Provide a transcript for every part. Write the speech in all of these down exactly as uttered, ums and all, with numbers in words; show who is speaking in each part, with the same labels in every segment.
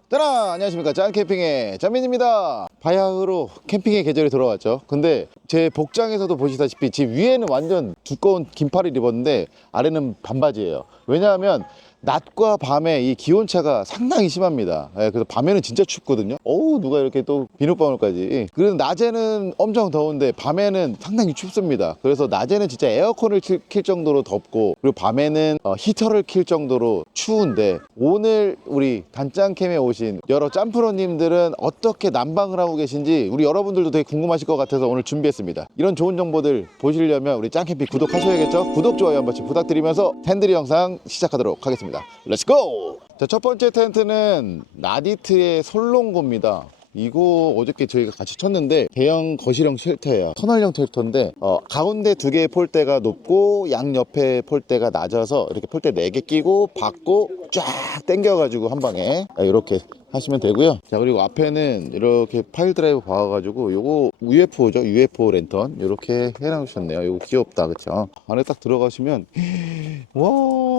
Speaker 1: 짜란! 안녕하십니까, 짠캠핑의 짠민입니다. 바야흐로 캠핑의 계절이 돌아왔죠. 근데 제 복장에서도 보시다시피 집 위에는 완전 두꺼운 긴팔을 입었는데 아래는 반바지예요. 왜냐하면 낮과 밤의 이 기온차가 상당히 심합니다. 예, 그래서 밤에는 진짜 춥거든요. 어우, 누가 이렇게 또 비눗방울까지. 그래서 낮에는 엄청 더운데 밤에는 상당히 춥습니다. 그래서 낮에는 진짜 에어컨을 킬, 킬 정도로 덥고, 그리고 밤에는 어, 히터를 킬 정도로 추운데, 오늘 우리 단짠캠에 오신 여러 짬프로님들은 어떻게 난방을 하고 계신지 우리 여러분들도 되게 궁금하실 것 같아서 오늘 준비했습니다. 이런 좋은 정보들 보시려면 우리 짠캠핑 구독하셔야겠죠? 구독, 좋아요 한 번씩 부탁드리면서 텐드리 영상 시작하도록 하겠습니다. 렛츠고! 자, 첫 번째 텐트는 나디트의 솔롱고입니다. 이거 어저께 저희가 같이 쳤는데 대형 거실형 쉘터예요. 터널형 쉘터인데 어, 가운데 두 개의 폴대가 높고 양옆에 폴대가 낮아서 이렇게 폴대 네 개 끼고 받고 쫙 당겨가지고 한 방에 이렇게 하시면 되고요. 자, 그리고 앞에는 이렇게 파일 드라이브 박아가지고 요거 유에프오죠. 유에프오 랜턴 이렇게 해놓으셨네요. 요거 귀엽다, 그쵸? 안에 딱 들어가시면 와,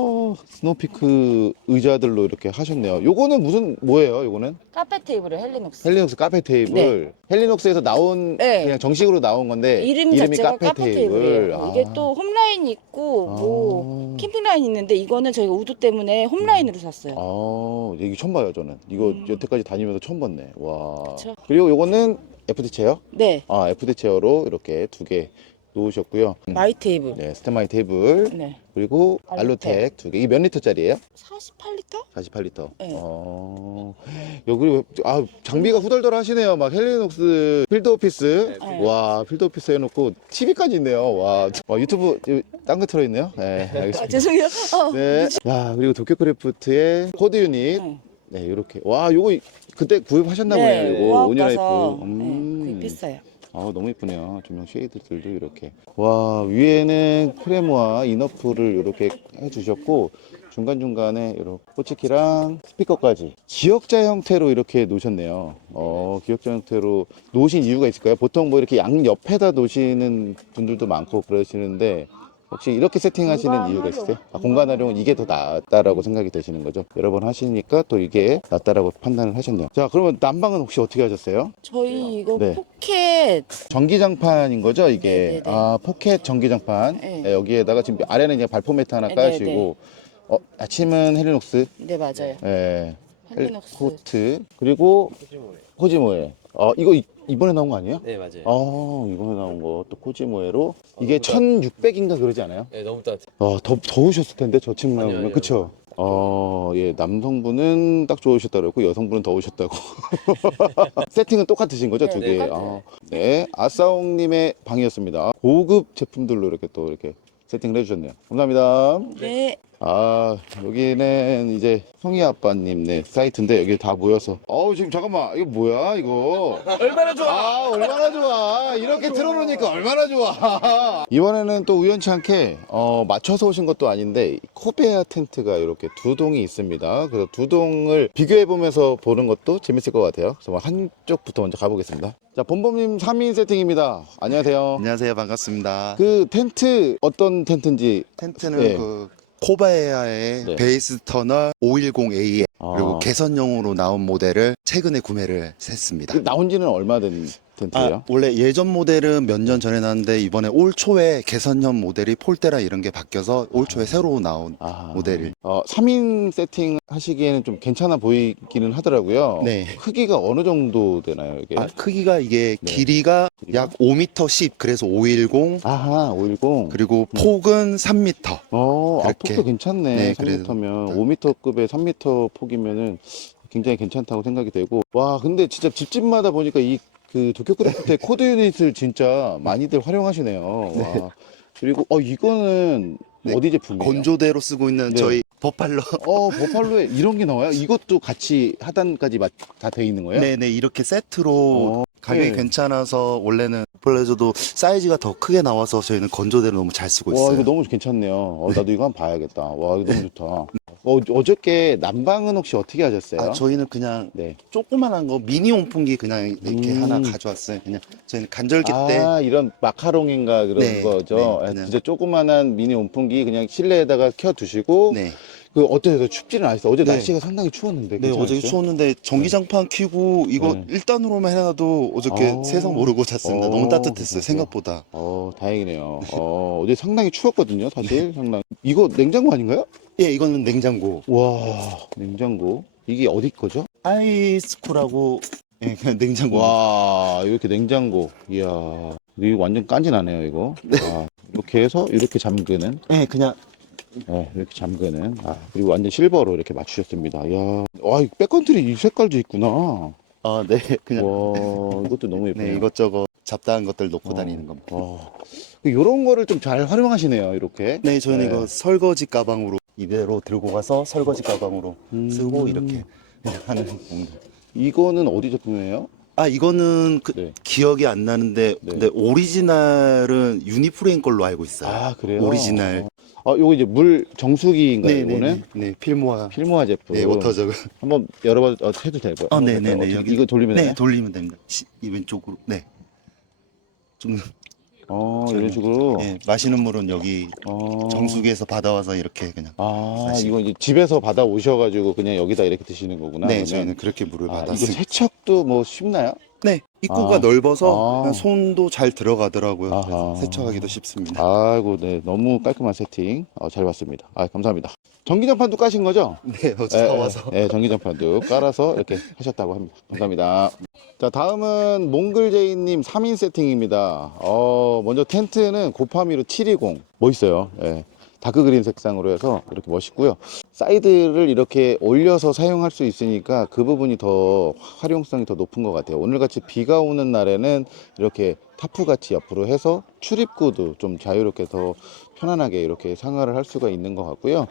Speaker 1: 스노피크 의자들로 이렇게 하셨네요. 요거는 무슨 뭐예요? 요거는
Speaker 2: 카페 테이블을 헬리녹스.
Speaker 1: 헬리녹스 카페 테이블. 헬리녹스에서 나온
Speaker 2: 네.
Speaker 1: 그냥 정식으로 나온 건데
Speaker 2: 이름
Speaker 1: 이름이
Speaker 2: 자체가
Speaker 1: 카페,
Speaker 2: 카페,
Speaker 1: 테이블.
Speaker 2: 테이블이에요.
Speaker 1: 아.
Speaker 2: 이게 또 홈라인 있고 뭐
Speaker 1: 아.
Speaker 2: 캠핑 라인 있는데 이거는 저희가 우드 때문에 홈라인으로 샀어요.
Speaker 1: 아, 이게 처음 봐요, 저는. 이거
Speaker 2: 음.
Speaker 1: 여태까지 다니면서 처음 봤네. 와.
Speaker 2: 그쵸.
Speaker 1: 그리고 요거는 에프디 체어?
Speaker 2: 네.
Speaker 1: 아, 에프디 체어로 이렇게 두 개 놓으셨고요. 음.
Speaker 2: 마이 테이블.
Speaker 1: 네, 스탠바이 테이블.
Speaker 2: 네.
Speaker 1: 그리고
Speaker 2: 알로텍.
Speaker 1: 알로텍 두 개. 이게 몇 리터짜리예요?
Speaker 2: 사십팔 리터?
Speaker 1: 사십팔 리터.
Speaker 2: 네.
Speaker 1: 어. 여기 아, 장비가 후덜덜 하시네요. 막 헬리녹스 필드 오피스.
Speaker 2: 네.
Speaker 1: 와, 필드 오피스 해 놓고 티비까지 있네요. 와. 와, 유튜브 딴 거 틀어 있네요. 네, 알겠습니다.
Speaker 2: 아, 죄송해요. 어.
Speaker 1: 네. 야, 그리고 도쿄크래프트의 코드 유닛.
Speaker 2: 네.
Speaker 1: 네, 이렇게. 와, 요거 그때 구입하셨나
Speaker 2: 네.
Speaker 1: 보네요. 이거
Speaker 2: 고압
Speaker 1: 오니라이프.
Speaker 2: 가서
Speaker 1: 음.
Speaker 2: 네, 그게 비싸요.
Speaker 1: 아, 너무 이쁘네요. 조명 쉐이드들도 이렇게. 와, 위에는 프레무와 이너프를 이렇게 해주셨고, 중간중간에 이렇게 호치키랑 스피커까지 지역자 형태로 이렇게 놓으셨네요. 어, 기역자 형태로 놓으신 이유가 있을까요? 보통 뭐 이렇게 양옆에다 놓으시는 분들도 많고 그러시는데, 혹시 이렇게 세팅하시는
Speaker 2: 공간
Speaker 1: 이유가
Speaker 2: 활용.
Speaker 1: 있으세요? 아, 공간 활용은 이게 더 낫다라고 생각이 되시는 거죠? 여러 번 하시니까 또 이게 낫다라고 판단을 하셨네요. 자, 그러면 난방은 혹시 어떻게 하셨어요?
Speaker 2: 저희 이거
Speaker 1: 네.
Speaker 2: 포켓
Speaker 1: 전기장판인 거죠, 이게?
Speaker 2: 네네네.
Speaker 1: 아, 포켓 전기장판.
Speaker 2: 네.
Speaker 1: 네, 여기에다가 지금 아래는 그냥 발포 매트 하나
Speaker 2: 네네네.
Speaker 1: 까시고, 어, 아침은 헬리녹스,
Speaker 2: 네 맞아요.
Speaker 1: 예,
Speaker 2: 헬리녹스.
Speaker 1: 코트, 그리고 코지모에. 어, 이거 이, 이번에 나온 거 아니에요?
Speaker 3: 네 맞아요.
Speaker 1: 아, 이번에 나온 거 또 코지모에로 이게 천육백인가 그러지 않아요?
Speaker 3: 네 너무 따뜻해.
Speaker 1: 아, 더 더우셨을 텐데 저층
Speaker 3: 아니요,
Speaker 1: 나오면
Speaker 3: 아니요.
Speaker 1: 그쵸? 어, 예, 남성분은 딱 좋으셨다 그랬고 여성분은 더우셨다고. 세팅은 똑같으신 거죠,
Speaker 2: 네,
Speaker 1: 두 개?
Speaker 2: 똑같아요.
Speaker 1: 아, 네, 아싸옹님의 방이었습니다. 고급 제품들로 이렇게 또 이렇게 세팅을 해주셨네요. 감사합니다.
Speaker 2: 네.
Speaker 1: 아, 여기는 이제 성희 아빠님 네 사이트인데 여기 다 모여서 어우, 지금 잠깐만, 이거 뭐야 이거 얼마나 좋아. 아, 얼마나 좋아. 이렇게 틀어놓으니까 얼마나 좋아. 이번에는 또 우연치 않게 어, 맞춰서 오신 것도 아닌데 코베아 텐트가 이렇게 두 동이 있습니다. 그래서 두 동을 비교해 보면서 보는 것도 재밌을 것 같아요. 그래서 한쪽부터 먼저 가보겠습니다. 자, 본범님 삼 인 세팅입니다. 안녕하세요.
Speaker 4: 안녕하세요. 반갑습니다.
Speaker 1: 그 텐트 어떤 텐트인지.
Speaker 4: 텐트는
Speaker 1: 네.
Speaker 4: 그 코바에아의
Speaker 1: 네.
Speaker 4: 베이스 터널 오백십 에이에
Speaker 1: 아.
Speaker 4: 그리고 개선용으로 나온 모델을 최근에 구매를 했습니다.
Speaker 1: 그 나온 지는 얼마 된 텐트예요?
Speaker 4: 아, 원래 예전 모델은 몇 년 전에 나왔는데 이번에 올 초에 개선형 모델이 폴대라 이런 게 바뀌어서 올 초에 새로 나온
Speaker 1: 아,
Speaker 4: 모델을.
Speaker 1: 어, 삼 인 세팅 하시기에는 좀 괜찮아 보이기는 하더라고요.
Speaker 4: 네.
Speaker 1: 크기가 어느 정도 되나요, 이게?
Speaker 4: 아, 크기가 이게
Speaker 1: 네.
Speaker 4: 길이가
Speaker 1: 길이가?
Speaker 4: 약 오 미터 십, 그래서 오백십.
Speaker 1: 아하, 오백십.
Speaker 4: 그리고 폭은 삼 미터.
Speaker 1: 어, 아,
Speaker 4: 그렇게.
Speaker 1: 폭도 괜찮네.
Speaker 4: 네,
Speaker 1: 삼
Speaker 4: 그래도-
Speaker 1: 미터면 오 미터급의 삼 미터 폭이면은 굉장히 괜찮다고 생각이 되고. 와, 근데 진짜 집집마다 보니까 이 그 도쿄크래프트의 코드 유닛을 진짜 많이들 활용하시네요. 와. 그리고 어, 이거는
Speaker 4: 네,
Speaker 1: 어디 제품이에요?
Speaker 4: 건조대로 쓰고 있는
Speaker 1: 네.
Speaker 4: 저희 버팔로.
Speaker 1: 어, 버팔로에 이런 게 나와요? 이것도 같이 하단까지 다 돼 있는 거예요?
Speaker 4: 네네, 이렇게 세트로
Speaker 1: 어,
Speaker 4: 가격이
Speaker 1: 네.
Speaker 4: 괜찮아서 원래는 버팔로에서도 사이즈가 더 크게 나와서 저희는 건조대를 너무 잘 쓰고
Speaker 1: 와,
Speaker 4: 있어요.
Speaker 1: 이거 너무 괜찮네요. 어, 나도 이거 한번 봐야겠다. 와, 이거 너무 좋다. 어, 어저께 난방은 혹시 어떻게 하셨어요?
Speaker 4: 아, 저희는 그냥
Speaker 1: 네.
Speaker 4: 조그만한 거 미니 온풍기 그냥 이렇게
Speaker 1: 음.
Speaker 4: 하나 가져왔어요. 그냥 저희는 간절기 때.
Speaker 1: 아, 이런 마카롱인가 그런
Speaker 4: 네,
Speaker 1: 거죠?
Speaker 4: 네,
Speaker 1: 아,
Speaker 4: 그냥.
Speaker 1: 진짜 조그만한 미니 온풍기 그냥 실내에다가 켜 두시고
Speaker 4: 네.
Speaker 1: 그 어때요? 춥지는 않았어요? 어제
Speaker 4: 네.
Speaker 1: 날씨가 상당히 추웠는데.
Speaker 4: 네, 어제
Speaker 1: 괜찮았어요?
Speaker 4: 추웠는데 전기장판 켜고 이거
Speaker 1: 네.
Speaker 4: 일 단으로만 해놔도 어저께
Speaker 1: 어.
Speaker 4: 세상 모르고 잤습니다.
Speaker 1: 어,
Speaker 4: 너무 따뜻했어요,
Speaker 1: 그렇구나.
Speaker 4: 생각보다.
Speaker 1: 어, 다행이네요. 어, 어제 상당히 추웠거든요, 사실. 상당히. 이거 냉장고 아닌가요?
Speaker 4: 예, 이거는 냉장고.
Speaker 1: 와, 냉장고. 이게 어디 거죠?
Speaker 4: 아이스쿨하고 예, 그냥 냉장고.
Speaker 1: 와, 이렇게 냉장고. 이야, 이거 완전 깐진하네요, 이거. 아, 이렇게 해서 이렇게 잠그는.
Speaker 4: 예, 그냥
Speaker 1: 네, 이렇게 잠그는. 아, 그리고 완전 실버로 이렇게 맞추셨습니다. 이야, 와, 이 백컨트리 이 색깔도 있구나.
Speaker 4: 아, 네, 그냥
Speaker 1: 와, 이것도 너무 예쁘네요.
Speaker 4: 네, 이것저것 잡다한 것들 놓고
Speaker 1: 어.
Speaker 4: 다니는 겁니다.
Speaker 1: 와, 이런 거를 좀 잘 활용하시네요, 이렇게.
Speaker 4: 네, 저희는
Speaker 1: 네.
Speaker 4: 이거 설거지 가방으로 이대로 들고 가서 설거지 가방으로
Speaker 1: 음.
Speaker 4: 쓰고 이렇게 하는 겁니다.
Speaker 1: 이거는 어디 제품이에요?
Speaker 4: 아, 이거는 그
Speaker 1: 네.
Speaker 4: 기억이 안 나는데
Speaker 1: 네.
Speaker 4: 근데 오리지널은 유니프레인 걸로 알고 있어요.
Speaker 1: 아, 그래요?
Speaker 4: 오리지널.
Speaker 1: 아, 요거 이제 물 정수기인가요,
Speaker 4: 네, 네,
Speaker 1: 이거는?
Speaker 4: 네, 네, 필모아.
Speaker 1: 필모아 제품.
Speaker 4: 네, 워터저그.
Speaker 1: 한번 열어봐 어, 해도 되고요.
Speaker 4: 아, 네, 네, 네.
Speaker 1: 여기 이거 돌리면
Speaker 4: 네,
Speaker 1: 되나요?
Speaker 4: 돌리면 됩니다. 시- 이 왼쪽으로. 네. 좀
Speaker 1: 어, 이런 식으로.
Speaker 4: 네, 마시는 물은 여기
Speaker 1: 어.
Speaker 4: 정수기에서 받아와서 이렇게 그냥.
Speaker 1: 아,
Speaker 4: 마시-
Speaker 1: 이거 이제 집에서 받아 오셔가지고 그냥 여기다 이렇게 드시는 거구나.
Speaker 4: 네,
Speaker 1: 그러면.
Speaker 4: 저희는 그렇게 물을
Speaker 1: 아, 이거
Speaker 4: 받았습니다.
Speaker 1: 세척도 뭐 쉽나요?
Speaker 4: 네, 입구가
Speaker 1: 아.
Speaker 4: 넓어서
Speaker 1: 아.
Speaker 4: 그냥 손도 잘 들어가더라고요.
Speaker 1: 아하.
Speaker 4: 그래서 세척하기도 쉽습니다.
Speaker 1: 아이고, 네, 너무 깔끔한 세팅. 어, 잘 봤습니다. 아, 감사합니다. 전기장판도 까신 거죠?
Speaker 4: 네, 어제 사와서.
Speaker 1: 예, 예, 전기장판도 깔아서 이렇게 하셨다고 합니다. 감사합니다. 자, 다음은 몽글제이님 삼 인 세팅입니다. 어, 먼저 텐트는 고파미로 칠이공. 멋있어요. 예. 다크그린 색상으로 해서 이렇게 멋있고요. 사이드를 이렇게 올려서 사용할 수 있으니까 그 부분이 더 활용성이 더 높은 것 같아요. 오늘같이 비가 오는 날에는 이렇게 타프같이 옆으로 해서 출입구도 좀 자유롭게 더 편안하게 이렇게 상하를 할 수가 있는 것 같고요.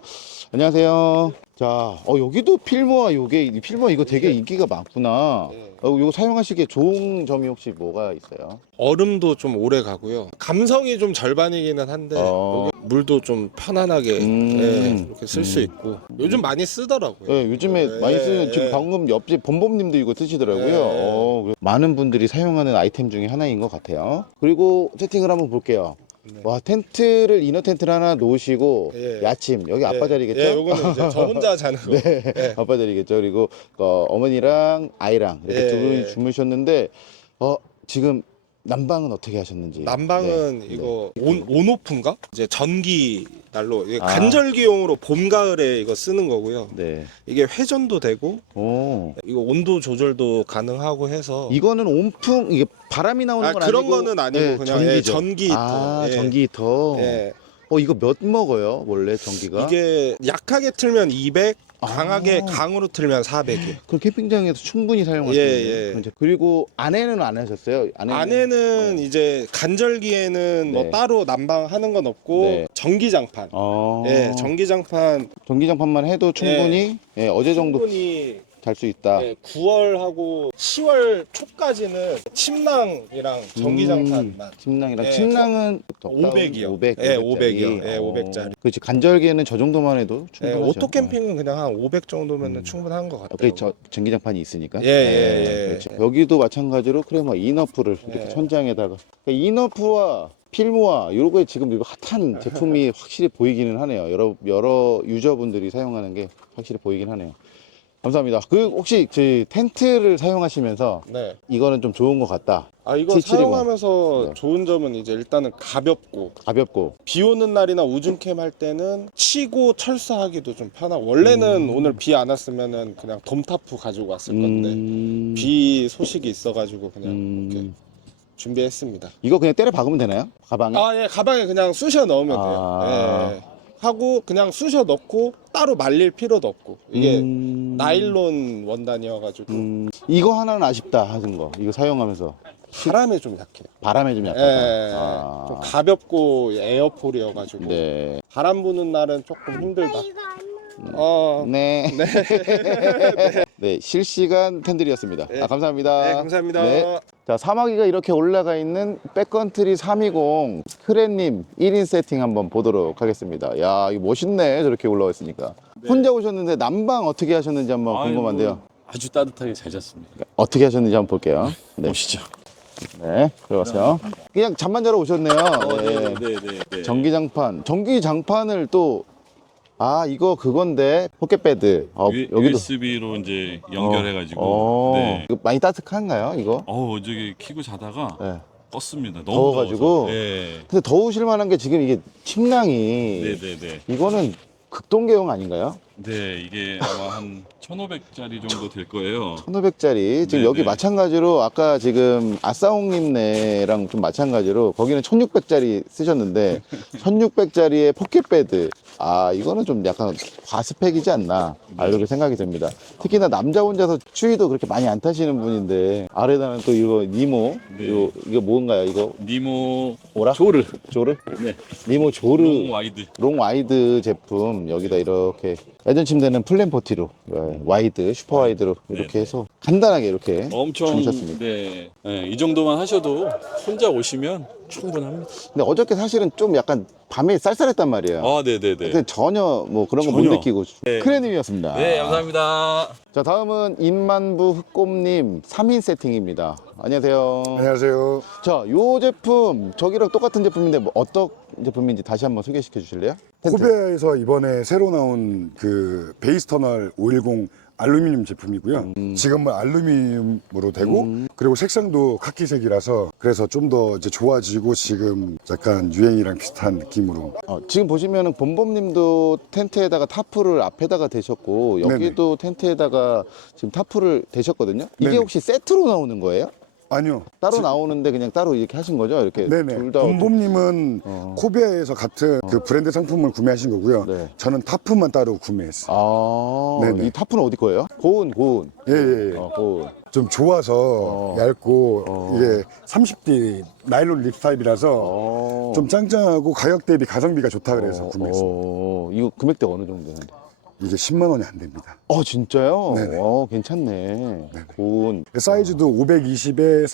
Speaker 1: 안녕하세요. 자, 어, 여기도 필모아, 요게, 이 필모아 이거 되게 인기가 많구나.
Speaker 3: 네.
Speaker 1: 어, 이거 사용하시기에 좋은 점이 혹시 뭐가 있어요?
Speaker 3: 얼음도 좀 오래 가고요. 감성이 좀 절반이기는 한데
Speaker 1: 어.
Speaker 3: 여기 물도 좀 편안하게
Speaker 1: 음.
Speaker 3: 예, 이렇게 쓸 수
Speaker 1: 음.
Speaker 3: 있고 요즘 많이 쓰더라고요.
Speaker 1: 예, 요즘에
Speaker 3: 네,
Speaker 1: 많이 쓰는, 지금
Speaker 3: 네.
Speaker 1: 방금 옆집 범범님도 이거 쓰시더라고요.
Speaker 3: 네.
Speaker 1: 어, 그래- 많은 분들이 사용하는 아이템 중에 하나인 것 같아요. 그리고 세팅을 한번 볼게요.
Speaker 3: 네.
Speaker 1: 와, 텐트를, 이너 텐트를 하나 놓으시고,
Speaker 3: 예.
Speaker 1: 야침, 여기 아빠
Speaker 3: 예,
Speaker 1: 자리겠죠?
Speaker 3: 예, 요거는 이제 저 혼자 자는 거.
Speaker 1: 네,
Speaker 3: 예.
Speaker 1: 아빠 자리겠죠. 그리고 어, 어머니랑 아이랑 이렇게
Speaker 3: 예,
Speaker 1: 두 분이
Speaker 3: 예.
Speaker 1: 주무셨는데, 어, 지금 난방은 어떻게 하셨는지.
Speaker 3: 난방은
Speaker 1: 네,
Speaker 3: 이거 온, 온오프인가? 이제 전기 난로 이게
Speaker 1: 아.
Speaker 3: 간절기용으로 봄 가을에 이거 쓰는 거고요.
Speaker 1: 네.
Speaker 3: 이게 회전도 되고
Speaker 1: 오.
Speaker 3: 이거 온도 조절도 가능하고 해서
Speaker 1: 이거는 온풍, 이게 바람이 나오는
Speaker 3: 아,
Speaker 1: 건
Speaker 3: 그런
Speaker 1: 아니고.
Speaker 3: 거는 아니고
Speaker 1: 네,
Speaker 3: 그냥 예,
Speaker 1: 전기죠.
Speaker 3: 전기 히터.
Speaker 1: 아,
Speaker 3: 예.
Speaker 1: 전기 히터.
Speaker 3: 예.
Speaker 1: 어, 이거 몇 먹어요? 원래 전기가?
Speaker 3: 이게 약하게 틀면 이백, 강하게
Speaker 1: 아.
Speaker 3: 강으로 틀면 사백이요.
Speaker 1: 그 캠핑장에서 충분히 사용할 수
Speaker 3: 예,
Speaker 1: 있는.
Speaker 3: 예.
Speaker 1: 그리고 안에는 안 하셨어요? 안에는,
Speaker 3: 안에는 이제 간절기에는 뭐
Speaker 1: 네.
Speaker 3: 따로 난방하는 건 없고
Speaker 1: 네.
Speaker 3: 전기장판.
Speaker 1: 어.
Speaker 3: 예, 전기장판
Speaker 1: 전기장판만 해도 충분히 예, 어제 정도
Speaker 3: 충분히
Speaker 1: 잘 수 있다.
Speaker 3: 예, 구월하고 시월 초까지는 침낭이랑 전기장판만.
Speaker 1: 음, 침낭이랑
Speaker 3: 예,
Speaker 1: 침낭은
Speaker 3: 오백이요.
Speaker 1: 오백,
Speaker 3: 예,
Speaker 1: 오백짜리.
Speaker 3: 오백이요. 예, 오백짜리.
Speaker 1: 그렇지. 간절기에는 저 정도만 해도
Speaker 3: 예,
Speaker 1: 충분하죠.
Speaker 3: 오토 캠핑은 그냥 한 오백 정도면
Speaker 1: 음.
Speaker 3: 충분한 것
Speaker 1: 옆에
Speaker 3: 같아요.
Speaker 1: 저 전기장판이 있으니까.
Speaker 3: 예, 예, 예.
Speaker 1: 그렇지. 여기도 마찬가지로 크레마 이너프를 이렇게
Speaker 3: 예.
Speaker 1: 천장에다가 그러니까 이너프와 필모아 요거에 지금 이거 핫한 제품이 확실히 보이기는 하네요. 여러 여러 유저분들이 사용하는 게 확실히 보이긴 하네요. 감사합니다. 그 혹시 그 텐트를 사용하시면서
Speaker 3: 네.
Speaker 1: 이거는 좀 좋은 것 같다.
Speaker 3: 아 이거
Speaker 1: 칠칠이공.
Speaker 3: 사용하면서
Speaker 1: 네.
Speaker 3: 좋은 점은 이제 일단은 가볍고
Speaker 1: 가볍고.
Speaker 3: 비 오는 날이나 우중캠 할 때는 치고 철사하기도 좀 편하고 원래는
Speaker 1: 음.
Speaker 3: 오늘 비 안 왔으면은 그냥 돔타프 가지고 왔을 건데
Speaker 1: 음,
Speaker 3: 비 소식이 있어가지고 그냥 이렇게
Speaker 1: 음,
Speaker 3: 준비했습니다.
Speaker 1: 이거 그냥 때려 박으면 되나요? 가방에?
Speaker 3: 아 예 가방에 그냥 쑤셔 넣으면 돼요.
Speaker 1: 아.
Speaker 3: 예. 하고 그냥 쑤셔 넣고 따로 말릴 필요도 없고 이게
Speaker 1: 음,
Speaker 3: 나일론 원단이어가지고
Speaker 1: 음, 이거 하나는 아쉽다 하는 거. 이거 사용하면서
Speaker 3: 바람에 좀 약해요.
Speaker 1: 바람에 좀
Speaker 3: 예,
Speaker 1: 약하다.
Speaker 3: 좀
Speaker 1: 아,
Speaker 3: 가볍고 에어폴이어가지고
Speaker 1: 네.
Speaker 3: 바람 부는 날은 조금 힘들다. 어,
Speaker 1: 네. 네. 실시간 팬들이었습니다.
Speaker 3: 네.
Speaker 1: 아, 감사합니다.
Speaker 3: 네, 감사합니다.
Speaker 1: 네. 자, 사마귀가 이렇게 올라가 있는 백컨트리 삼이공 크레님 일 인 세팅 한번 보도록 하겠습니다. 야, 이거 멋있네. 저렇게 올라와 있으니까. 혼자 오셨는데 난방 어떻게 하셨는지 한번
Speaker 5: 아이고,
Speaker 1: 궁금한데요.
Speaker 5: 아주 따뜻하게 잘 잤습니다.
Speaker 1: 어떻게 하셨는지 한번 볼게요. 네.
Speaker 5: 보시죠.
Speaker 1: 네. 들어가세요. 그냥 잠만 자러 오셨네요.
Speaker 5: 어,
Speaker 1: 네.
Speaker 5: 네, 네, 네, 네.
Speaker 1: 전기장판. 전기장판을 또 아 이거 그건데 포켓배드. 어,
Speaker 5: 유,
Speaker 1: 여기도
Speaker 5: 유에스비로 이제 연결해가지고.
Speaker 1: 어,
Speaker 5: 네.
Speaker 1: 이거 많이 따뜻한가요 이거?
Speaker 5: 어우 저기 키고 자다가
Speaker 1: 네.
Speaker 5: 껐습니다. 너무
Speaker 1: 더워가지고?
Speaker 5: 더워서. 네.
Speaker 1: 근데 더우실 만한 게 지금 이게 침낭이
Speaker 5: 네네네.
Speaker 1: 이거는 극동계형 아닌가요?
Speaker 5: 네 이게 아마 한 천오백 짜리 정도 될 거예요.
Speaker 1: 천오백 짜리 지금
Speaker 5: 네네.
Speaker 1: 여기 마찬가지로 아까 지금 아싸홍님네랑 좀 마찬가지로 거기는 천육백 짜리 쓰셨는데 천육백 짜리의 포켓배드 아 이거는 좀 약간 과스펙이지 않나 아, 이렇게 생각이 듭니다. 특히나 남자 혼자서 추위도 그렇게 많이 안 타시는 분인데 아래다는 또 이거 니모
Speaker 5: 네.
Speaker 1: 이거, 이거 뭔가요 이거
Speaker 5: 니모
Speaker 1: 오라?
Speaker 5: 조르.
Speaker 1: 조르?
Speaker 5: 네.
Speaker 1: 니모 조르
Speaker 5: 롱 와이드.
Speaker 1: 롱 와이드 제품 여기다 이렇게 예전 침대는 플랜포티로 네, 와이드 슈퍼 와이드로 이렇게
Speaker 5: 네네.
Speaker 1: 해서 간단하게 이렇게
Speaker 5: 엄청
Speaker 1: 주무셨습니다.
Speaker 5: 네. 네. 이 정도만 하셔도 혼자 오시면 충분합니다.
Speaker 1: 근데 어저께 사실은 좀 약간 밤에 쌀쌀했단 말이에요.
Speaker 5: 아 네네네.
Speaker 1: 근데 전혀 뭐 그런 거 못
Speaker 5: 전혀.
Speaker 1: 느끼고
Speaker 5: 네.
Speaker 1: 크레님이었습니다.
Speaker 5: 네 감사합니다.
Speaker 1: 자 다음은 인만부 흑곰님 삼 인 세팅입니다. 안녕하세요.
Speaker 6: 안녕하세요.
Speaker 1: 자, 요 제품 저기랑 똑같은 제품인데 뭐 어떤 제품인지 다시 한번 소개시켜 주실래요? 텐트.
Speaker 6: 코베아에서 이번에 새로 나온 그 베이스터널 오백십 알루미늄 제품이고요. 지금은 알루미늄으로 되고
Speaker 1: 음.
Speaker 6: 그리고 색상도 카키색이라서 그래서 좀 더 이제 좋아지고 지금 약간 유행이랑 비슷한 느낌으로
Speaker 1: 어, 지금 보시면은 본범님도 텐트에다가 타프를 앞에다가 대셨고 여기도 텐트에다가 지금 타프를 대셨거든요. 이게
Speaker 6: 네네.
Speaker 1: 혹시 세트로 나오는 거예요?
Speaker 6: 아니요.
Speaker 1: 따로
Speaker 6: 지-
Speaker 1: 나오는데 그냥 따로 이렇게 하신 거죠? 이렇게
Speaker 6: 네네.
Speaker 1: 둘 다.
Speaker 6: 본봄님은
Speaker 1: 어.
Speaker 6: 코베아에서 같은 그 브랜드 상품을 구매하신 거고요.
Speaker 1: 네.
Speaker 6: 저는 타프만 따로 구매했어요.
Speaker 1: 아,
Speaker 6: 네네.
Speaker 1: 이 타프는 어디 거예요? 고운, 고운.
Speaker 6: 예, 예, 예.
Speaker 1: 어, 고운.
Speaker 6: 좀 좋아서
Speaker 1: 어.
Speaker 6: 얇고
Speaker 1: 어.
Speaker 6: 이게 삼십 디 나일론 립 타입이라서
Speaker 1: 어.
Speaker 6: 좀 짱짱하고 가격 대비 가성비가 좋다 그래서
Speaker 1: 어,
Speaker 6: 구매했습니다.
Speaker 1: 어, 이거 금액대 어느 정도 되는데?
Speaker 6: 이게 십만 원이 안 됩니다.
Speaker 1: 어, 진짜요?
Speaker 6: 네네.
Speaker 1: 어, 괜찮네. 고운.
Speaker 6: 사이즈도 오백이십에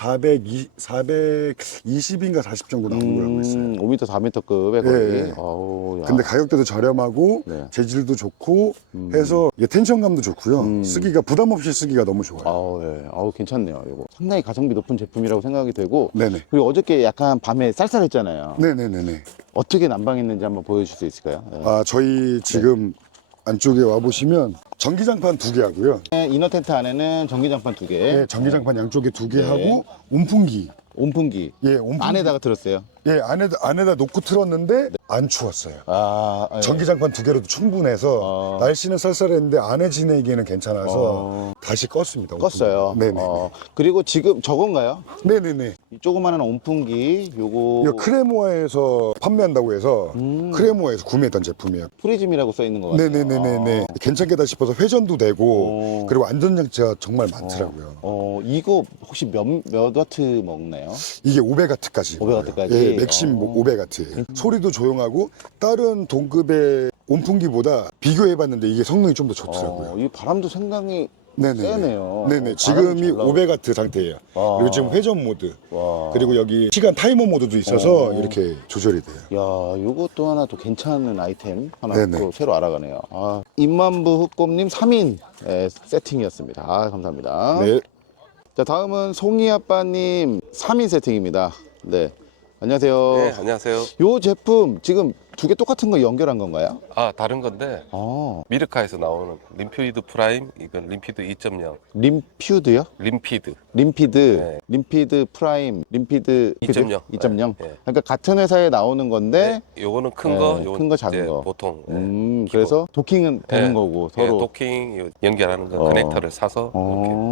Speaker 6: 사백이십인가 사십 정도 나오는 걸 알고 있어요.
Speaker 1: 음, 오 미터, 사 미터급의 거의.
Speaker 6: 예, 예.
Speaker 1: 아우, 야.
Speaker 6: 근데 가격대도 저렴하고
Speaker 1: 네.
Speaker 6: 재질도 좋고
Speaker 1: 음.
Speaker 6: 해서 이게 텐션감도 좋고요.
Speaker 1: 음.
Speaker 6: 쓰기가 부담 없이 쓰기가 너무 좋아요.
Speaker 1: 아우, 예. 아우, 괜찮네요. 이거 상당히 가성비 높은 제품이라고 생각이 되고.
Speaker 6: 네네.
Speaker 1: 그리고 어저께 약간 밤에 쌀쌀했잖아요.
Speaker 6: 네네네네.
Speaker 1: 어떻게 난방했는지 한번 보여줄 수 있을까요? 예.
Speaker 6: 아 저희 지금 안쪽에 와 보시면 전기장판 두 개 하고요.
Speaker 1: 이너 텐트 안에는 전기장판 두 개,
Speaker 6: 네, 전기장판 양쪽에 두 개
Speaker 1: 네.
Speaker 6: 하고 온풍기.
Speaker 1: 온풍기
Speaker 6: 예, 온풍기.
Speaker 1: 안에다가 들었어요.
Speaker 6: 예, 안에다 안에다 놓고 틀었는데 안 추웠어요.
Speaker 1: 아, 예.
Speaker 6: 전기장판 두 개로도 충분해서
Speaker 1: 어.
Speaker 6: 날씨는 쌀쌀했는데 안에 지내기에는 괜찮아서
Speaker 1: 어.
Speaker 6: 다시 껐습니다.
Speaker 1: 껐어요.
Speaker 6: 네네.
Speaker 1: 어, 그리고 지금 저건가요?
Speaker 6: 네네네.
Speaker 1: 이 조그마한 온풍기 요거
Speaker 6: 이거 크레모아에서 판매한다고 해서
Speaker 1: 음.
Speaker 6: 크레모아에서 구매했던 제품이에요.
Speaker 1: 프리즘이라고 써 있는 것 같아요.
Speaker 6: 네네네네네.
Speaker 1: 아.
Speaker 6: 괜찮겠다 싶어서 회전도 되고
Speaker 1: 어.
Speaker 6: 그리고 안전장치가 정말 많더라고요.
Speaker 1: 어, 이거 혹시 몇, 몇 와트 먹나요?
Speaker 6: 이게 오백 와트까지.
Speaker 1: 오백 와트까지?
Speaker 6: 예, 맥심
Speaker 1: 어.
Speaker 6: 오백 와트. 소리도 조용하고 다른 동급의 온풍기보다 비교해봤는데 이게 성능이 좀 더 좋더라고요.
Speaker 1: 어, 이 바람도 상당히
Speaker 6: 네네.
Speaker 1: 세네요.
Speaker 6: 네네.
Speaker 1: 바람이
Speaker 6: 지금이
Speaker 1: 잘 나오고.
Speaker 6: 오백 와트 상태예요.
Speaker 1: 아.
Speaker 6: 그리고 지금 회전 모드.
Speaker 1: 와.
Speaker 6: 그리고 여기 시간 타이머 모드도 있어서
Speaker 1: 어.
Speaker 6: 이렇게 조절이 돼요.
Speaker 1: 야, 요것도 하나 또 괜찮은 아이템 하나
Speaker 6: 네네.
Speaker 1: 또 새로 알아가네요. 아, 임만부 흑곰님 삼 인 예, 세팅이었습니다. 아, 감사합니다.
Speaker 6: 네.
Speaker 1: 자, 다음은 송이 아빠님 삼 인 세팅입니다. 네. 안녕하세요.
Speaker 7: 네, 안녕하세요.
Speaker 1: 요 제품 지금 두 개 똑같은 거 연결한 건가요?
Speaker 7: 아, 다른 건데
Speaker 1: 아,
Speaker 7: 미르카에서 나오는 림피드 프라임, 이건 림피드 이 점 영.
Speaker 1: 림퓨드요?
Speaker 7: 림피드.
Speaker 1: 림피드,
Speaker 7: 네.
Speaker 1: 림피드 프라임, 림피드
Speaker 7: 이 점 영.
Speaker 1: 이 점 영.
Speaker 7: 네.
Speaker 1: 그러니까 같은 회사에 나오는 건데
Speaker 7: 네, 요거는 큰
Speaker 1: 네,
Speaker 7: 거,
Speaker 1: 큰
Speaker 7: 요건
Speaker 1: 거, 작은
Speaker 7: 이제
Speaker 1: 거.
Speaker 7: 보통. 네,
Speaker 1: 음,
Speaker 7: 기본.
Speaker 1: 그래서 도킹은 되는
Speaker 7: 네.
Speaker 1: 거고
Speaker 7: 예,
Speaker 1: 서로.
Speaker 7: 도킹 요 연결하는 거
Speaker 1: 어.
Speaker 7: 커넥터를 사서 이렇게.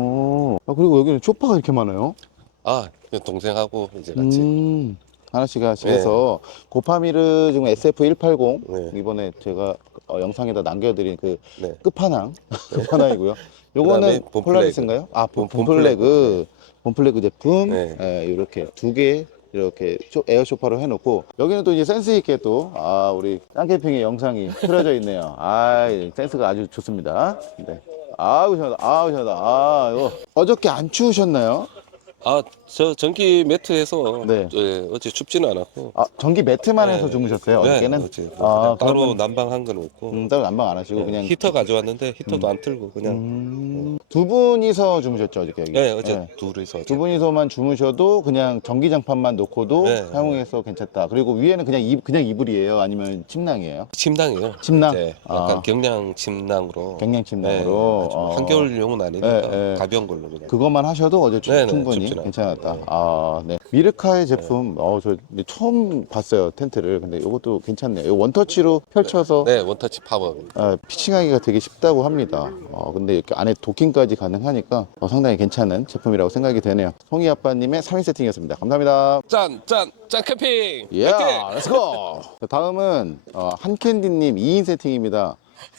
Speaker 1: 어. 아, 그리고 여기는 소파가 이렇게 많아요.
Speaker 7: 아, 동생하고 이제 같이.
Speaker 1: 음, 하나씩 하나씩 해서 고파미르 지금 에스에프 백팔십
Speaker 7: 네.
Speaker 1: 이번에 제가 어, 영상에다 남겨드린 그
Speaker 7: 네.
Speaker 1: 끝판왕 끝판왕이고요. 요거는
Speaker 7: 그다음에 본플래그.
Speaker 1: 폴라리스인가요? 아, 본,
Speaker 7: 본-
Speaker 1: 본플래그 본플래그 제품
Speaker 7: 네.
Speaker 1: 예, 이렇게 두 개 이렇게 쇼- 에어 쇼파로 해놓고 여기는 또 이제 센스 있게 또 아 우리 짱캠핑의 영상이 틀어져 있네요. 아 센스가 아주 좋습니다. 네. 아우 시원하다. 아우 시원하다. 아 이거 어저께 안 추우셨나요?
Speaker 7: 아, 저 전기 매트에서
Speaker 1: 네.
Speaker 7: 예, 어제 춥지는 않았고.
Speaker 1: 아, 전기 매트만 해서
Speaker 7: 네.
Speaker 1: 주무셨어요?
Speaker 7: 네,
Speaker 1: 어저께는?
Speaker 7: 어제.
Speaker 1: 아,
Speaker 7: 따로
Speaker 1: 그러면-
Speaker 7: 난방한 건 없고.
Speaker 1: 음, 따로 난방 안 하시고
Speaker 7: 예,
Speaker 1: 그냥
Speaker 7: 히터 가져왔는데 히터도
Speaker 1: 음.
Speaker 7: 안 틀고 그냥.
Speaker 1: 음, 두 분이서 주무셨죠 어저께 여기?
Speaker 7: 네, 어제
Speaker 1: 네.
Speaker 7: 둘이서.
Speaker 1: 두 분이서만 주무셔도 그냥 전기장판만 놓고도
Speaker 7: 네.
Speaker 1: 사용해서 괜찮다. 그리고 위에는 그냥 이, 그냥 이불이에요? 아니면 침낭이에요?
Speaker 7: 침낭이요.
Speaker 1: 침낭?
Speaker 7: 네, 약간
Speaker 1: 아.
Speaker 7: 경량 침낭으로.
Speaker 1: 경량 침낭으로.
Speaker 7: 네,
Speaker 1: 어.
Speaker 7: 한겨울용은 아니니까
Speaker 1: 네, 네.
Speaker 7: 가벼운 걸로 그냥.
Speaker 1: 그것만 하셔도 어제 충-
Speaker 7: 네네,
Speaker 1: 충분히
Speaker 7: 춥진 않고.
Speaker 1: 괜찮았다.
Speaker 7: 네.
Speaker 1: 아, 네. 미르카의 제품, 어, 저 이제 처음 봤어요, 텐트를. 근데 이것도 괜찮네요. 이거 원터치로 펼쳐서
Speaker 7: 네, 원터치 파워.
Speaker 1: 아, 피칭하기가 되게 쉽다고 합니다. 어, 근데 이렇게 안에 도킹까지 가능하니까 어, 상당히 괜찮은 제품이라고 생각이 되네요. 송이 아빠님의 삼 인 세팅이었습니다. 감사합니다.
Speaker 7: 짠, 짠, 짠 캠핑.
Speaker 1: 예,
Speaker 7: 화이팅!
Speaker 1: 렛츠고! 다음은 어, 한캔디님 이 인 세팅입니다.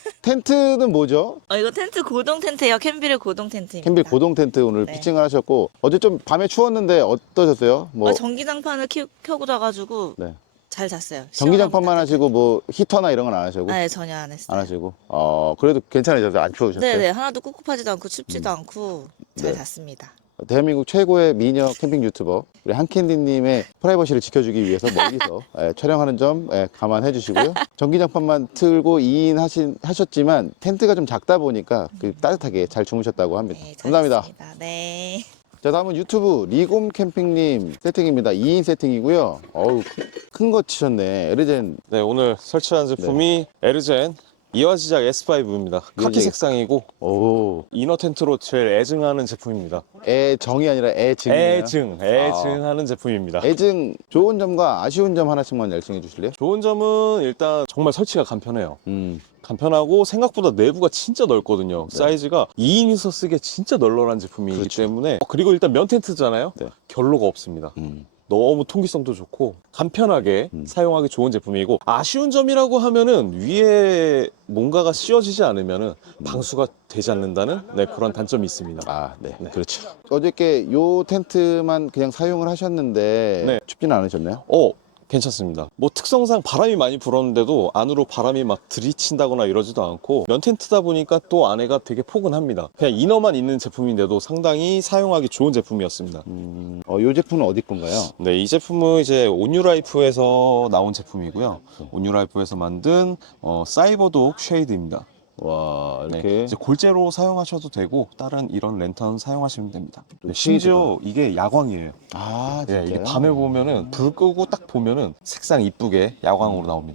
Speaker 1: 텐트는 뭐죠?
Speaker 8: 어, 이거 텐트 고동 텐트예요. 캠빌의 고동 텐트입니다.
Speaker 1: 캠빌 고동 텐트 오늘
Speaker 8: 네.
Speaker 1: 피칭을 하셨고 어제 좀 밤에 추웠는데 어떠셨어요? 뭐
Speaker 8: 어, 전기장판을 키, 켜고 자가지고
Speaker 1: 네.
Speaker 8: 잘 잤어요.
Speaker 1: 전기장판만
Speaker 8: 시원하고
Speaker 1: 하시고 뭐 히터나 이런 건 안 하시고
Speaker 8: 따뜻하고. 네, 전혀 안 했어요.
Speaker 1: 안 하시고 어 그래도 괜찮으셨어요? 안 추우셨어요?
Speaker 8: 네네, 하나도 꿉꿉하지도 않고 춥지도 않고 잘
Speaker 1: 네.
Speaker 8: 잤습니다.
Speaker 1: 대한민국 최고의 미녀 캠핑 유튜버 우리 한캔디님의 프라이버시를 지켜주기 위해서 멀리서 예, 촬영하는 점 예, 감안해 주시고요. 전기장판만 틀고 이 인 하신, 하셨지만 텐트가 좀 작다 보니까 그 따뜻하게 잘 주무셨다고 합니다.
Speaker 8: 네, 잘
Speaker 1: 감사합니다.
Speaker 8: 잤습니다. 네.
Speaker 1: 자 다음은 유튜브 리곰 캠핑님 세팅입니다. 이 인 세팅이고요. 어우 큰 거 치셨네. 에르젠
Speaker 9: 네, 오늘 설치한 제품이 에르젠 이화 지작 에스 파이브입니다. 카키
Speaker 1: 이화지작.
Speaker 9: 색상이고
Speaker 1: 오
Speaker 9: 이너 텐트로 제일 애증하는 제품입니다.
Speaker 1: 애정이 아니라 애증이에요.
Speaker 9: 애증, 애증하는 제품입니다.
Speaker 1: 애증 좋은 점과 아쉬운 점 하나씩만 열정해 주실래요?
Speaker 9: 좋은 점은 일단 정말 설치가 간편해요.
Speaker 1: 음.
Speaker 9: 간편하고 생각보다 내부가 진짜 넓거든요. 사이즈가 이 인이서 쓰기에 진짜 널널한 제품이기
Speaker 1: 그렇죠.
Speaker 9: 때문에 어, 그리고 일단 면 텐트잖아요.
Speaker 1: 네.
Speaker 9: 결로가 없습니다.
Speaker 1: 음.
Speaker 9: 너무 통기성도 좋고 간편하게
Speaker 1: 음.
Speaker 9: 사용하기 좋은 제품이고 아쉬운 점이라고 하면은 위에 뭔가가 씌워지지 않으면은 방수가 되지 않는다는 네, 그런 단점이 있습니다.
Speaker 1: 아, 네. 그렇죠. 어저께 요 텐트만 그냥 사용을 하셨는데
Speaker 9: 네.
Speaker 1: 춥지는 않으셨나요?
Speaker 9: 어, 괜찮습니다. 뭐 특성상 바람이 많이 불었는데도 안으로 바람이 막 들이친다거나 이러지도 않고 면 텐트다 보니까 또 안에가 되게 포근합니다. 그냥 이너만 있는 제품인데도 상당히 사용하기 좋은 제품이었습니다.
Speaker 1: 음, 어, 요 제품은 어디 건가요?
Speaker 9: 네, 이 제품은 이제 온유라이프에서 나온 제품이고요. 온유라이프에서 만든 어, 사이버독 쉐이드입니다.
Speaker 1: 와,
Speaker 9: 네,
Speaker 1: 이렇게.
Speaker 9: 이제 골재로 사용하셔도 되고 다른 이런 랜턴 사용하시면 됩니다.
Speaker 1: 또
Speaker 9: 네, 심지어 이게 야광이에요.
Speaker 1: 아,
Speaker 9: 네,
Speaker 1: 진짜요?
Speaker 9: 이게 밤에 보면은 불 끄고 딱 보면은 색상 이쁘게 야광으로 나옵니다.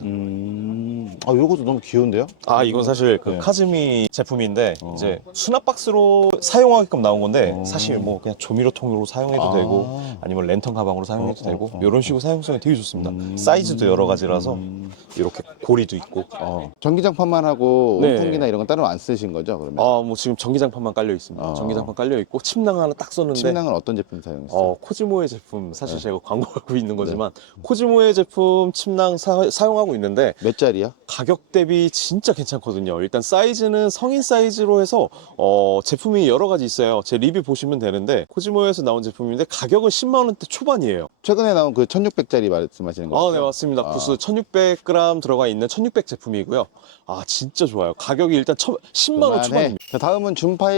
Speaker 1: 음, 아, 요것도 너무 귀여운데요?
Speaker 9: 아, 이건 사실 그
Speaker 1: 네.
Speaker 9: 카즈미 제품인데
Speaker 1: 어.
Speaker 9: 이제 수납 박스로 사용하게끔 나온 건데
Speaker 1: 어.
Speaker 9: 사실 뭐 그냥 조미료통으로 사용해도
Speaker 1: 아.
Speaker 9: 되고 아니면 랜턴 가방으로 사용해도
Speaker 1: 어, 어,
Speaker 9: 되고
Speaker 1: 어.
Speaker 9: 이런 식으로 사용성이 되게 좋습니다.
Speaker 1: 음.
Speaker 9: 사이즈도 여러 가지라서
Speaker 1: 음.
Speaker 9: 이렇게 고리도 있고.
Speaker 1: 어, 전기장판만 하고
Speaker 9: 네.
Speaker 1: 온풍기나 이런 건 따로 안 쓰신 거죠, 그러면?
Speaker 9: 아, 뭐 지금 전기장판만 깔려 있습니다.
Speaker 1: 어.
Speaker 9: 전기장판 깔려 있고 침낭 하나 딱 썼는데
Speaker 1: 침낭은 어떤 제품 사용했어요?
Speaker 9: 어, 코지모의 제품 사실
Speaker 1: 네.
Speaker 9: 제가 광고하고 있는 거지만 코지모의 제품 침낭 사, 사용하고 있는데
Speaker 1: 몇 짜리야?
Speaker 9: 가격 대비 진짜 괜찮거든요. 일단 사이즈는 성인 사이즈로 해서 어, 제품이 여러 가지 있어요. 제 리뷰 보시면 되는데 코지모에서 나온 제품인데 가격은 십만 원대 초반이에요.
Speaker 1: 최근에 나온 그 천육백 짜리 말씀하시는 거죠?
Speaker 9: 아, 네, 맞습니다.
Speaker 1: 아.
Speaker 9: 부스 천육백 그램 들어가 있는 천육백 제품이고요. 아, 진짜 좋아요. 가격이 일단 천, 십만 원
Speaker 1: 그만해.
Speaker 9: 초반입니다.
Speaker 1: 자, 다음은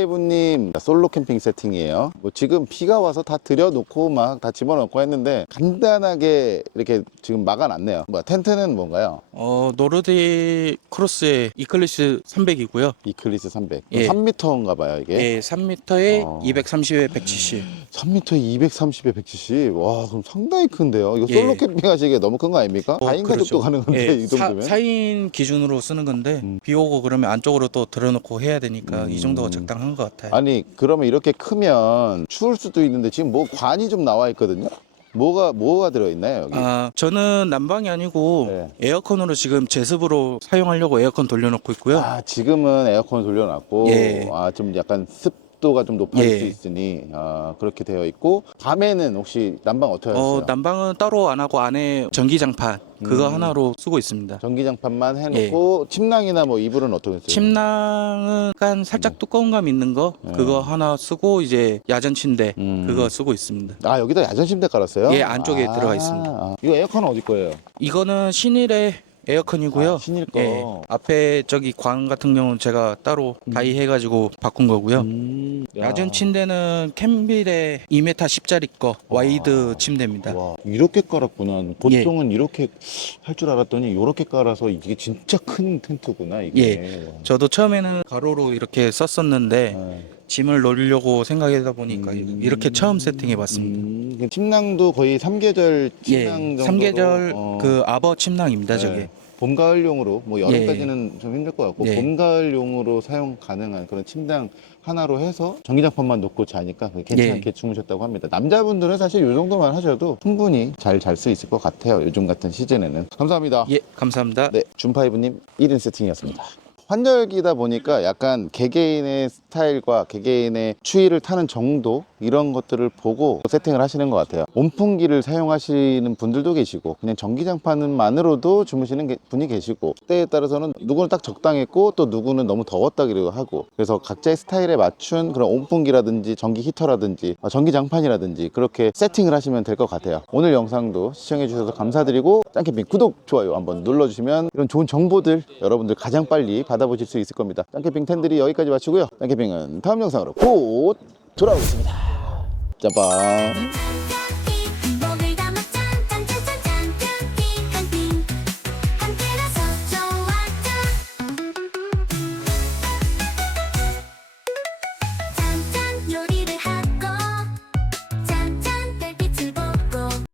Speaker 1: 준파이브님 솔로 캠핑 세팅이에요. 뭐 지금 비가 와서 다 들여놓고 막 다 집어넣고 했는데 간단하게 이렇게 지금 막아놨네요. 뭐 텐트는 뭔가요?
Speaker 10: 어, 노르디 크로스의 이클리스 삼백이고요.
Speaker 1: 이클리스 삼백.
Speaker 10: 예.
Speaker 1: 삼 미터인가 봐요 이게.
Speaker 10: 예, 삼 미터에
Speaker 1: 어.
Speaker 10: 이백삼십에 백칠십.
Speaker 1: 삼 미터에 이백삼십에 백칠십. 와, 그럼 상당히 큰데요. 이거
Speaker 10: 예.
Speaker 1: 솔로 캠핑 하시기에 너무 큰 거 아닙니까?
Speaker 10: 어,
Speaker 1: 사 인 가족도 가는 건데
Speaker 10: 예,
Speaker 1: 이 정도면.
Speaker 10: 사 인 기준으로 쓰는 건데
Speaker 1: 음.
Speaker 10: 비 오고 그러면 안쪽으로 또 들어놓고 해야 되니까
Speaker 1: 음.
Speaker 10: 이 정도가 적당한 것 같아요.
Speaker 1: 아니 그러면 이렇게 크면 추울 수도 있는데 지금 뭐 관이 좀 나와 있거든요. 뭐가 뭐가 들어있나요 여기?
Speaker 10: 아, 저는 난방이 아니고
Speaker 1: 네.
Speaker 10: 에어컨으로 지금 제습으로 사용하려고 에어컨 돌려놓고 있고요.
Speaker 1: 아, 지금은 에어컨 돌려놨고
Speaker 10: 예.
Speaker 1: 아, 좀 약간 습도가 좀 높아질
Speaker 10: 예.
Speaker 1: 수 있으니 아, 그렇게 되어 있고 밤에는 혹시 난방 어떻게 하세요?
Speaker 10: 어, 난방은 따로 안 하고 안에 전기장판 그거
Speaker 1: 음.
Speaker 10: 하나로 쓰고 있습니다.
Speaker 1: 전기장판만 해놓고 침낭이나 뭐 이불은 어떻게 써요?
Speaker 10: 침낭은 약간 살짝 두꺼운 감 있는 거
Speaker 1: 네.
Speaker 10: 그거 하나 쓰고 이제 야전 침대
Speaker 1: 음.
Speaker 10: 그거 쓰고 있습니다.
Speaker 1: 아 여기다 야전 침대 깔았어요?
Speaker 10: 예, 안쪽에
Speaker 1: 아,
Speaker 10: 들어가 있습니다.
Speaker 1: 아. 이거 에어컨은 어디 거예요?
Speaker 10: 이거는 신일의 에어컨이고요.
Speaker 1: 아, 신일 거.
Speaker 10: 예. 앞에 저기 광 같은 경우는 제가 따로 다이 해가지고 바꾼 거고요.
Speaker 1: 음, 야.
Speaker 10: 낮은 침대는 캠빌의 이 미터 십짜리 거 와이드 침대입니다.
Speaker 1: 와, 이렇게 깔았구나. 보통은 이렇게 할 줄 알았더니 이렇게 깔아서 이게 진짜 큰 텐트구나 이게.
Speaker 10: 예. 저도 처음에는 가로로 이렇게 썼었는데
Speaker 1: 네.
Speaker 10: 짐을 넣으려고 생각하다 보니까
Speaker 1: 음.
Speaker 10: 이렇게 처음 세팅해봤습니다.
Speaker 1: 음, 침낭도 거의 삼 계절
Speaker 10: 예,
Speaker 1: 침낭 정도로.
Speaker 10: 삼 계절
Speaker 1: 어,
Speaker 10: 그 아버 침낭입니다,
Speaker 1: 네.
Speaker 10: 저게.
Speaker 1: 봄 가을용으로 뭐 여름까지는 좀 힘들 것 같고
Speaker 10: 예.
Speaker 1: 봄 가을용으로 사용 가능한 그런 침낭 하나로 해서 전기장판만 놓고 자니까 괜찮게
Speaker 10: 예.
Speaker 1: 주무셨다고 합니다. 남자분들은 사실 이 정도만 하셔도 충분히 잘 잘 수 있을 것 같아요. 요즘 같은 시즌에는. 감사합니다.
Speaker 10: 예, 감사합니다.
Speaker 1: 네, 준파이브님 일 인 세팅이었습니다. 환절기다 보니까 약간 개개인의 스타일과 개개인의 추위를 타는 정도 이런 것들을 보고 세팅을 하시는 것 같아요. 온풍기를 사용하시는 분들도 계시고 그냥 전기장판만으로도 주무시는 게- 분이 계시고 때에 따라서는 누구는 딱 적당했고 또 누구는 너무 더웠다기도 하고 그래서 각자의 스타일에 맞춘 그런 온풍기라든지 전기 히터라든지 어, 전기장판이라든지 그렇게 세팅을 하시면 될 것 같아요. 오늘 영상도 시청해 주셔서 감사드리고 짱캠핑 구독, 좋아요 한번 눌러주시면 이런 좋은 정보들 여러분들 가장 빨리 받아보실 수 있을 겁니다. 짱캠핑 텐들이 여기까지 마치고요. 짱캠핑은 다음 영상으로 곧 돌아오겠습니다. 짜방.